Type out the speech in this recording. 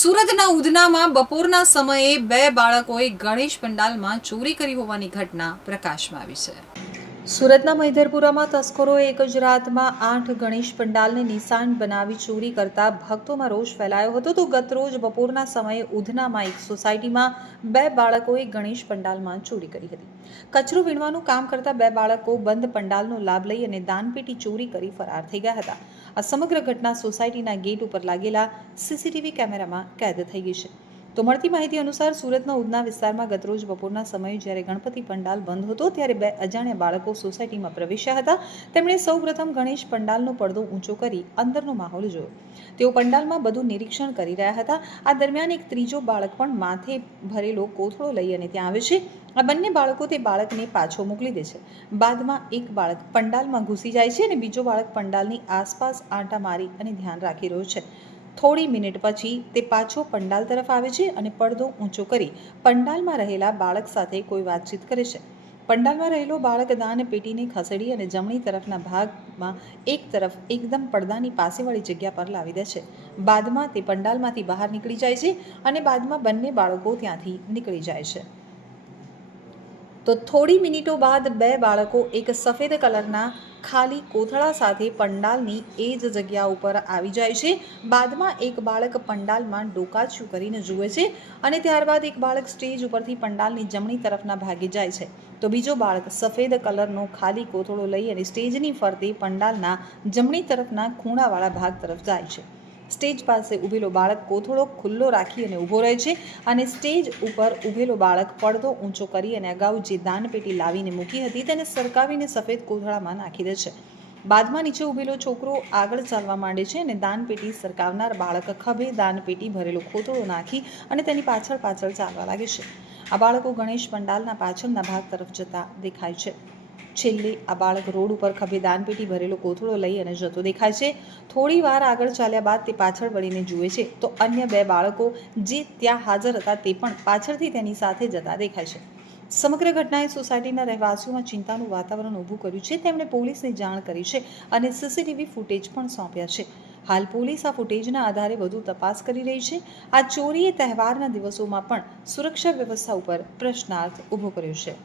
સુરતના ઉધનામાં બપોરના સમયે બે બાળકોએ ગણેશ પંડાલમાં ચોરી કરી હોવાની ઘટના પ્રકાશમાં આવી છે. સુરતના મહિધરપુરામાં તસ્કરોએ એક જ રાતમાં 8 ગણેશ પંડાલને નિશાન બનાવી ચોરી કરતા ભક્તોમાં રોષ ફેલાયો હતો. તો ગતરોજ બપોરના સમયે ઉધનામાં એક સોસાયટીમાં બે બાળકોએ ગણેશ પંડાલમાં ચોરી કરી હતી. કચરો વીણવાનું કામ કરતા બે બાળકો બંધ પંડાલનો લાભ લઈ અને દાનપેટી ચોરી કરી ફરાર થઈ ગયા હતા. આ સમગ્ર ઘટના સોસાયટીના ગેટ ઉપર લાગેલા સીસીટીવી કેમેરામાં કેદ થઈ ગઈ છે. તો મળતી માહિતી અનુસાર સુરતના ઉધના વિસ્તારમાં ગતરોજ બપોરના સમયે જ્યારે ગણપતિ પંડાલ બંધ હતો ત્યારે બે અજાણ્યા બાળકો સોસાયટીમાં પ્રવેશ્યા હતા. તેમણે સૌપ્રથમ ગણેશ પંડાલનો પડદો ઊંચો કરી અંદરનો માહોલ જોયો. તેઓ પંડાલમાં બધું નિરીક્ષણ કરી રહ્યા હતા. આ દરમિયાન એક ત્રીજો બાળક પણ માથે ભરેલો કોથળો લઈ અને ત્યાં આવે છે. આ બંને બાળકો તે બાળકને પાછો મોકલી દે છે. બાદમાં એક બાળક પંડાલમાં ઘૂસી જાય છે અને બીજો બાળક પંડાલની આસપાસ આંટા મારી અને ધ્યાન રાખી રહ્યો છે. થોડી મિનિટ પછી તે પાછો પંડાલ તરફ આવે છે અને પડદો ઊંચો કરી પંડાલમાં રહેલા બાળક સાથે કોઈ વાતચીત કરે છે. પંડાલમાં રહેલો બાળક દાન પેટીને ખસેડી અને જમણી તરફના ભાગમાં એક તરફ એકદમ પડદાની પાસેવાળી જગ્યા પર લાવી દે છે. બાદમાં તે પંડાલમાંથી બહાર નીકળી જાય છે અને બાદમાં બંને બાળકો ત્યાંથી નીકળી જાય છે. તો થોડી મિનિટો બાદ બે બાળકો એક સફેદ કલરના ખાલી કોથળા સાથે પંડાલની એ જ જગ્યા ઉપર આવી જાય છે. બાદમાં એક બાળક પંડાલમાં ડોકાચ્યું કરીને જુએ છે અને ત્યારબાદ એક બાળક સ્ટેજ ઉપરથી પંડાલની જમણી તરફના ભાગે જાય છે. તો બીજો બાળક સફેદ કલરનો ખાલી કોથળો લઈ અને સ્ટેજની ફરતે પંડાલના જમણી તરફના ખૂણાવાળા ભાગ તરફ જાય છે. સ્ટેજ પાસે ઊભેલો બાળક કોથળો ખુલ્લો રાખી અને ઊભો રહે છે અને સ્ટેજ ઉપર ઊભેલો બાળક પડદો ઊંચો કરી અને અગાઉ જે દાનપેટી લાવીને મૂકી હતી તેને સરકાવીને સફેદ કોથળામાં નાખી દે છે. બાદમાં નીચે ઊભેલો છોકરો આગળ ચાલવા માંડે છે અને દાનપેટી સરકાવનાર બાળક ખભે દાનપેટી ભરેલો કોથળો નાખી અને તેની પાછળ ચાલવા લાગે છે. આ બાળકો ગણેશ પંડાલના પાછળના ભાગ તરફ જતા દેખાય છે. છેલ્લે આ બાળક રોડ ઉપર ખભે દાનપેટી ભરેલો કોથળો લઈ અને જતો દેખાય છે. થોડી વાર આગળ ચાલ્યા બાદ તે પાછળ વળીને જુએ છે તો અન્ય બે બાળકો જે ત્યાં હાજર હતા તે પણ પાછળથી તેની સાથે જતા દેખાય છે. સમગ્ર ઘટનાએ સોસાયટીના રહેવાસીઓમાં ચિંતાનું વાતાવરણ ઊભું કર્યું છે. તેમણે પોલીસને જાણ કરી છે અને સીસીટીવી ફૂટેજ પણ સોંપ્યા છે. હાલ પોલીસ આ ફૂટેજના આધારે વધુ તપાસ કરી રહી છે. આ ચોરીએ તહેવારના દિવસોમાં પણ સુરક્ષા વ્યવસ્થા ઉપર પ્રશ્નાર્થ ઊભો કર્યો છે.